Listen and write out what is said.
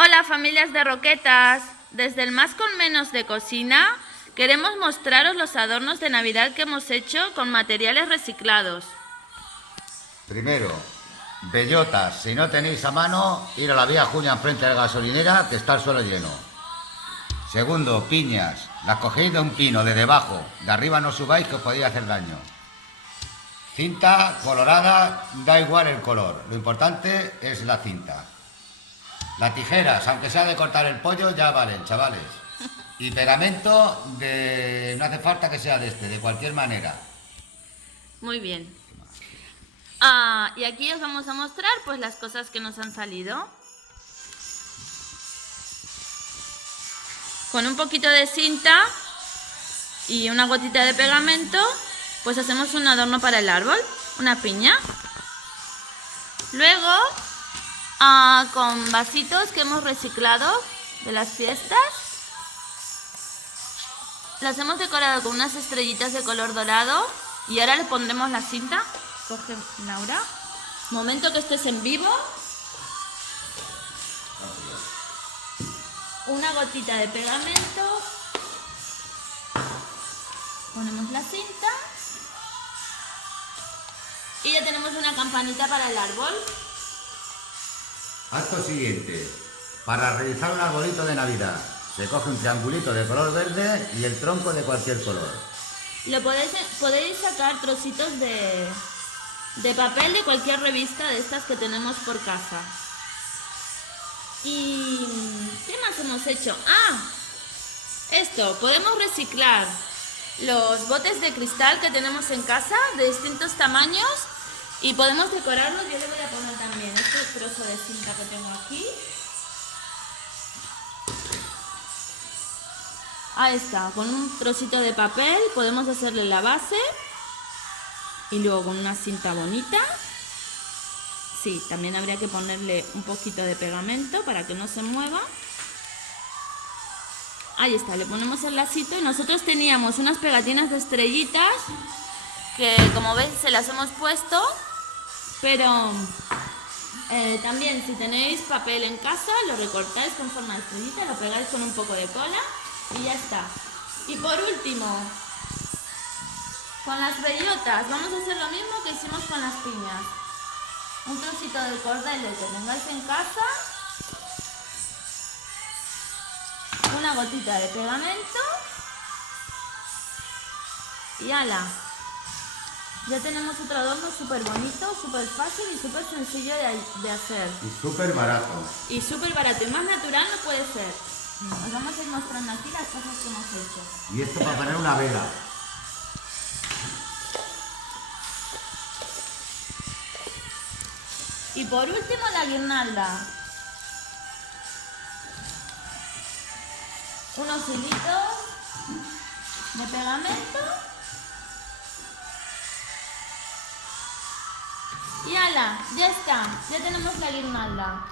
Hola familias de Roquetas, desde el Más con Menos de Cocina queremos mostraros los adornos de Navidad que hemos hecho con materiales reciclados. Primero, bellotas, si no tenéis a mano, ir a la vía Juña enfrente de la gasolinera que está el suelo lleno. Segundo, piñas, las cogéis de un pino de debajo, de arriba no subáis que os podéis hacer daño. Cinta colorada, da igual el color, lo importante es la cinta. Las tijeras, aunque sea de cortar el pollo, ya valen, chavales. Y pegamento, no hace falta que sea de cualquier manera. Muy bien. Y aquí os vamos a mostrar pues las cosas que nos han salido. Con un poquito de cinta y una gotita de pegamento, pues hacemos un adorno para el árbol, una piña. Luego, con vasitos que hemos reciclado de las fiestas, las hemos decorado con unas estrellitas de color dorado y ahora le pondremos la cinta. Coge Laura. Momento que estés en vivo. Una gotita de pegamento. Ponemos la cinta. Y ya tenemos una campanita para el árbol. Acto siguiente. Para realizar un arbolito de Navidad, se coge un triangulito de color verde y el tronco de cualquier color. Podéis sacar trocitos de papel de cualquier revista de estas que tenemos por casa. ¿Y qué más hemos hecho? Esto, podemos reciclar los botes de cristal que tenemos en casa de distintos tamaños y podemos decorarlos. Yo le voy a poner también este trozo de cinta que tengo aquí. Ahí está, con un trocito de papel podemos hacerle la base y luego con una cinta bonita. Sí, también habría que ponerle un poquito de pegamento para que no se mueva. Ahí está, le ponemos el lacito y nosotros teníamos unas pegatinas de estrellitas que, como veis, se las hemos puesto, pero también si tenéis papel en casa lo recortáis con forma de estrellita, lo pegáis con un poco de cola y ya está. Y por último, con las bellotas vamos a hacer lo mismo que hicimos con las piñas. Un trocito del cordel que tengáis en casa, una gotita de pegamento y ala. Ya tenemos otro adorno súper bonito, súper fácil y súper sencillo de hacer. Y súper barato. Y súper barato. Y más natural no puede ser. Os vamos a ir mostrando aquí las cosas que hemos hecho. Y esto para poner una vela. Y por último la guirnalda. Unos hilitos de pegamento. Y ala, ya está. Ya tenemos la guirnalda.